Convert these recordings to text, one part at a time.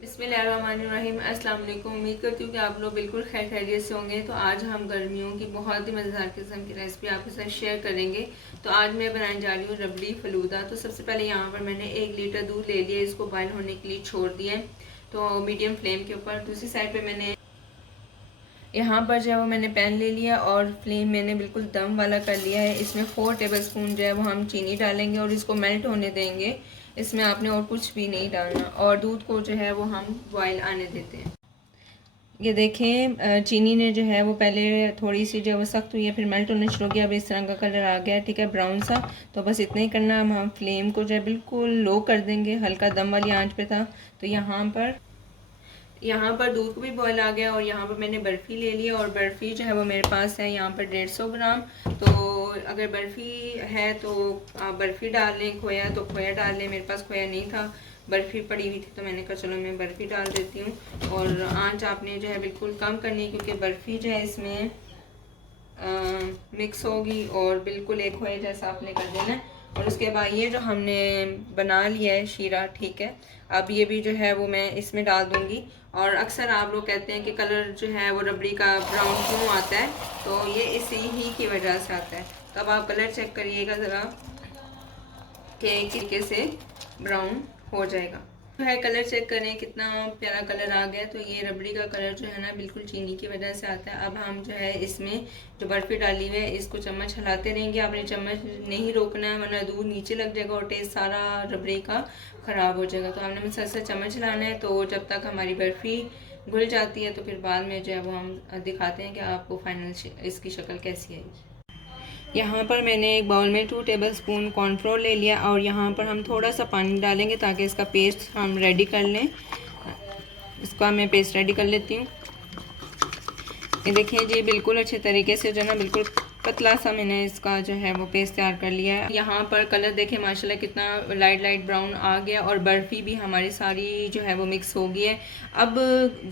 बिस्मिल्लाहिर्रहमानिर्रहीम। अस्सलाम वालेकुम। उम्मीद करती हूँ कि आप लोग बिल्कुल खैर खैरियत से होंगे। तो आज हम गर्मियों की बहुत ही मज़ेदार किस्म की रेसिपी आपके साथ शेयर करेंगे। तो आज मैं बनाने जा रही हूँ रबड़ी फलूदा। तो सबसे पहले यहाँ पर मैंने 1 लीटर दूध ले लिया, इसको बॉयल होने के लिए छोड़ दिया है तो मीडियम फ्लेम के ऊपर। दूसरी साइड पर मैंने यहाँ पर जो है वो मैंने पैन ले लिया और फ्लेम मैंने बिल्कुल दम वाला कर लिया है। इसमें 4 टेबलस्पून जो है वो हम चीनी डालेंगे और इसको मेल्ट होने देंगे। इसमें आपने और कुछ भी नहीं डालना और दूध को जो है वो हम बॉयल आने देते हैं। ये देखें चीनी ने जो है वो पहले थोड़ी सी जो है वो सख्त हुई है, फिर मेल्ट होना शुरू हो गया। अब इस तरह का कलर आ गया, ठीक है, ब्राउन सा। तो बस इतना ही करना। हम फ्लेम को जो है बिल्कुल लो कर देंगे, हल्का दम वाली आंच पे था। तो यहाँ पर दूध को भी बॉयल आ गया और यहाँ पर मैंने बर्फ़ी ले ली और बर्फ़ी जो है वो मेरे पास है यहाँ पर 150 ग्राम। तो अगर बर्फ़ी है तो आप बर्फ़ी डाल लें, खोया तो खोया डाल लें। मेरे पास खोया नहीं था, बर्फ़ी पड़ी हुई थी तो मैंने कहा चलो मैं बर्फ़ी डाल देती हूँ। और आंच आपने जो है बिल्कुल कम करनी है क्योंकि बर्फ़ी जो है इसमें मिक्स होगी और बिल्कुल एक खोए जैसा आपने कर देना है। और उसके बाद ये जो हमने बना लिया है शीरा, ठीक है, अब ये भी जो है वो मैं इसमें डाल दूंगी। और अक्सर आप लोग कहते हैं कि कलर जो है वो रबड़ी का ब्राउन क्यों आता है, तो ये इसी ही की वजह से आता है। तो अब आप कलर चेक करिएगा ज़रा कि तरीके से ब्राउन हो जाएगा। जो है कलर चेक करें कितना प्यारा कलर आ गया। तो ये रबड़ी का कलर जो है ना बिल्कुल चीनी की वजह से आता है। अब हम जो है इसमें जो बर्फ़ी डाली हुई है इसको चम्मच हिलाते रहेंगे। आपने चम्मच नहीं रोकना है वरना दूध नीचे लग जाएगा और टेस्ट सारा रबड़ी का ख़राब हो जाएगा। तो हमने सर से चम्मच हिलाना है। तो जब तक हमारी बर्फ़ी घुल जाती है तो फिर बाद में जो है वो हम दिखाते हैं कि आपको फाइनल इसकी शक्ल कैसी आएगी। यहाँ पर मैंने एक बाउल में 2 टेबलस्पून कॉर्नफ्लोर ले लिया और यहाँ पर हम थोड़ा सा पानी डालेंगे ताकि इसका पेस्ट हम रेडी कर लें। इसका मैं पेस्ट रेडी कर लेती हूँ। ये देखिए जी बिल्कुल अच्छे तरीके से जो है ना बिल्कुल पतला सा मैंने इसका जो है वो पेस्ट तैयार कर लिया है। यहाँ पर कलर देखें माशाल्लाह कितना लाइट ब्राउन आ गया और बर्फ़ी भी हमारी सारी जो है वो मिक्स हो गई है। अब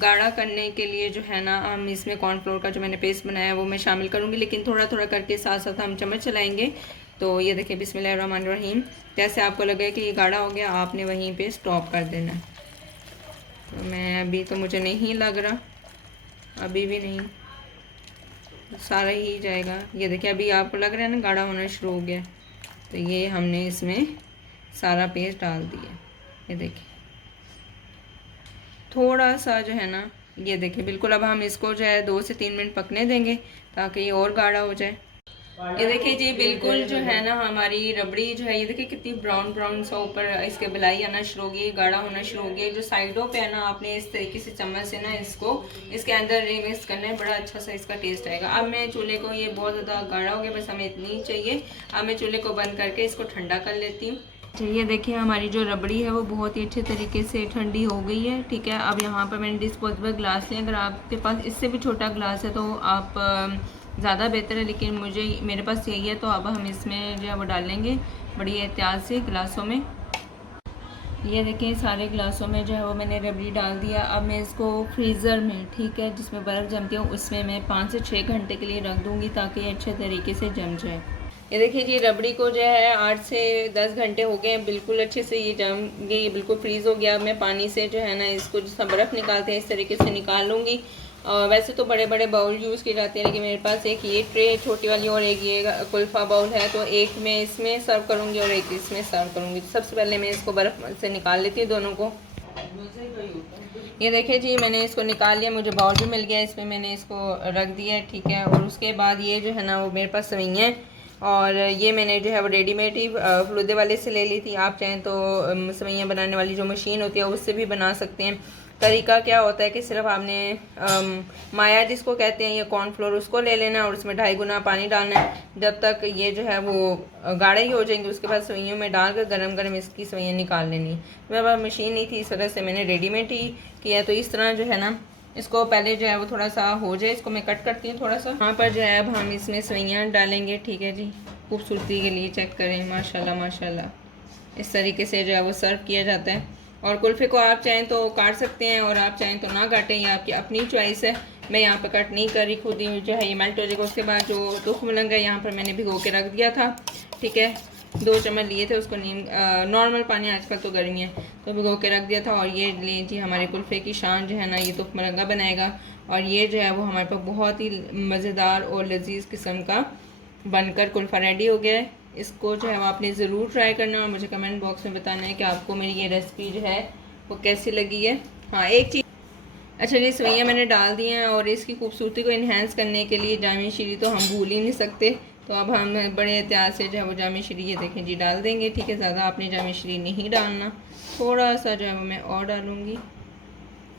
गाढ़ा करने के लिए जो है ना हम इसमें कॉर्नफ्लोर का जो मैंने पेस्ट बनाया है वो मैं शामिल करूँगी, लेकिन थोड़ा थोड़ा करके साथ साथ हम चम्मच चलाएँगे। तो ये देखिए बिस्मिल्लाहिर्रहमानिर्रहीम, जैसे आपको लगे कि ये गाढ़ा हो गया आपने वहीं पर स्टॉप कर देना है। तो मैं अभी तो मुझे नहीं लग रहा, अभी भी नहीं, सारा ही जाएगा। ये देखिए अभी आपको लग रहा है ना गाढ़ा होना शुरू हो गया। तो ये हमने इसमें सारा पेस्ट डाल दिया। ये देखिए थोड़ा सा जो है ना, ये देखिए बिल्कुल। अब हम इसको जो है 2 से 3 मिनट पकने देंगे ताकि ये और गाढ़ा हो जाए। ये देखिए जी बिल्कुल जो है ना हमारी रबड़ी जो है, ये देखिए कितनी ब्राउन ब्राउन सा ऊपर इसके बिलाई आना शुरू हो गई, गाढ़ा होना शुरू हो गया। जो साइडों पे है ना आपने इस तरीके से चम्मच से ना इसको इसके अंदर रिमिक्स करना है, बड़ा अच्छा सा इसका टेस्ट आएगा। अब मैं चूल्हे को, ये बहुत ज़्यादा गाढ़ा हो गया, बस हमें इतनी ही चाहिए। अब मैं चूल्हे को बंद करके इसको ठंडा कर लेती हूँ। ये देखिए हमारी जो रबड़ी है वो बहुत ही अच्छे तरीके से ठंडी हो गई है, ठीक है। अब यहाँ पर मैंने डिस्पोजेबल ग्लास लिया। अगर आपके पास इससे भी छोटा ग्लास है तो आप ज़्यादा बेहतर है, लेकिन मेरे पास यही है। तो अब हम इसमें जो है वो डालेंगे बड़ी एहतियात से ग्लासों में। ये देखिए सारे ग्लासों में जो है वो मैंने रबड़ी डाल दिया। अब मैं इसको फ्रीज़र में, ठीक है, जिसमें बर्फ़ जमती है उसमें मैं 5 से 6 घंटे के लिए रख दूँगी ताकि ये अच्छे तरीके से जम जाए। ये देखिए जी रबड़ी को जो है 8 से 10 घंटे हो गए हैं, बिल्कुल अच्छे से ये जम गई, ये बिल्कुल फ्रीज़ हो गया। मैं पानी से जो है ना इसको जिस तरह बर्फ़ निकालते हैं इस तरीके से निकाल लूँगी। वैसे तो बड़े बड़े बाउल यूज़ किए जाते हैं, लेकिन मेरे पास एक ये ट्रे छोटी वाली और एक ये कुल्फ़ा बाउल है। तो एक मैं इसमें सर्व करूँगी और एक इसमें सर्व करूँगी। तो सबसे पहले मैं इसको बर्फ़ से निकाल लेती हूँ दोनों को। ये देखिए जी मैंने इसको निकाल लिया, मुझे बाउल भी मिल गया, इसमें मैंने इसको रख दिया है, ठीक है। और उसके बाद ये जो है ना वो मेरे पास सवैयाँ हैं और ये मैंने जो है वो रेडीमेड ही फलूदे वाले से ले ली थी। आप चाहें तो सवैयाँ बनाने वाली जो मशीन होती है उससे भी बना सकते हैं। तरीका क्या होता है कि सिर्फ आपने माया जिसको कहते हैं, ये कॉर्नफ्लोर, उसको ले लेना और उसमें 2.5 गुना पानी डालना है जब तक ये जो है वो गाढ़े ही हो जाएंगे। उसके बाद सवैयों में डालकर गरम गरम इसकी सवैयाँ निकाल लेनी। मेरे पास मशीन नहीं थी, इस वजह से मैंने रेडीमेड ही किया। तो इस तरह जो है ना इसको पहले जो है वो थोड़ा सा हो जाए, इसको मैं कट करती हूँ थोड़ा सा। यहाँ पर जो है अब हम इसमें सवैयाँ डालेंगे, ठीक है जी। खूबसूरती के लिए चेक करें, माशाल्लाह माशाल्लाह इस तरीके से जो है वो सर्व किया जाता है। और कुल्फ़े को आप चाहें तो काट सकते हैं और आप चाहें तो ना काटें, ये आपकी अपनी चॉइस है। मैं यहाँ पर कट नहीं कर रही, खुद ही जो है ये मेल्ट हो जाएगा। उसके बाद जो दुख मलंग है यहाँ पर मैंने भिगो के रख दिया था, ठीक है। 2 चम्मच लिए थे उसको नीम नॉर्मल पानी, आजकल तो गर्मी है तो भिगो के रख दिया था। और ये लीजिए हमारे कुल्फ़े की शान जो है ना, ये तो मुरब्बा बनाएगा और ये जो है वो हमारे पास बहुत ही मज़ेदार और लजीज़ किस्म का बनकर कुल्फ़ा रेडी हो गया है। इसको जो है वो आपने ज़रूर ट्राई करना और मुझे कमेंट बॉक्स में बताना है कि आपको मेरी ये रेसिपी जो है वो कैसी लगी है। हाँ, एक चीज़, अच्छा जी, सवैयाँ मैंने डाल दी हैं और इसकी खूबसूरती को इन्हेंस करने के लिए जामी शीरी तो हम भूल ही नहीं सकते। तो अब हम बड़े एहतियात से जो है वो जामी शीरी ये देखें जी डाल देंगे। ठीक है, ज़्यादा आपने जामी शीरी नहीं डालना, थोड़ा सा जो है वो मैं और डालूँगी।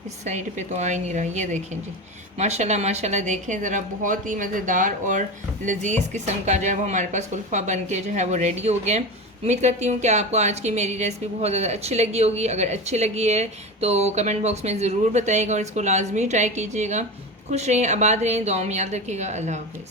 इस साइड पे तो आ ही नहीं रहा, ये देखें जी, माशाल्लाह माशाल्लाह। देखें ज़रा, बहुत ही मज़ेदार और लजीज़ किस्म का जो है वो हमारे पास कुल्फ़ा बन के जो है वो रेडी हो गया है। उम्मीद करती हूँ कि आपको आज की मेरी रेसिपी बहुत ज़्यादा अच्छी लगी होगी। अगर अच्छी लगी है तो कमेंट बॉक्स में ज़रूर बताइएगा और इसको लाजमी ट्राई कीजिएगा। खुश रहें, आबाद रहें, दुआ में याद रखिएगा। अल्लाह हाफ़िज़।